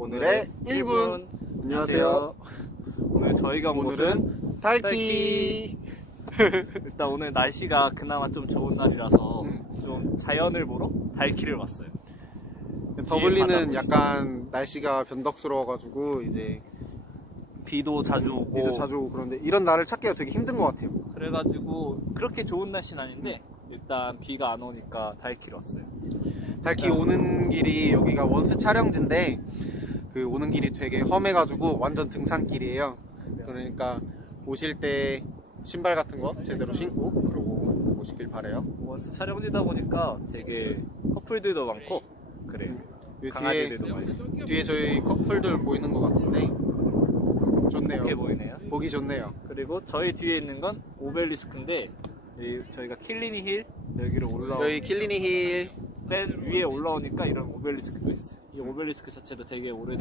오늘의 1분. 안녕하세요. 오늘 저희가 오늘은 달키. 일단 오늘 날씨가 그나마 좀 좋은 날이라서 음. 좀 자연을 보러 달키를 왔어요. 더블리는 바다 약간 날씨가 변덕스러워가지고 이제 비도 자주 오고 비도 자주 오고 그런데 이런 날을 찾기가 되게 힘든 것 같아요. 그래가지고 그렇게 좋은 날씨는 아닌데 일단 비가 안 오니까 달키를 왔어요. 달키 오는 길이 여기가 원스 촬영지인데 그 오는 길이 되게 험해가지고 완전 등산길이에요. 그러니까 오실 때 신발 같은 거 제대로 신고 그러고 오시길 바래요. 원스 촬영지다 보니까 되게 커플들도 많고 그래요. 뒤에 강아지들도 많이 뒤에 저희 커플들 보이는 것 같은데 좋네요. 보이네요. 보기 좋네요. 그리고 저희 뒤에 있는 건 오벨리스크인데 이- 저희가 킬리니 힐 여기로 올라오 여기 킬리니 힐맨 위에 올라오니까 이런 오벨리스크가 있어요. 이 오벨리스크 자체도 되게 오래된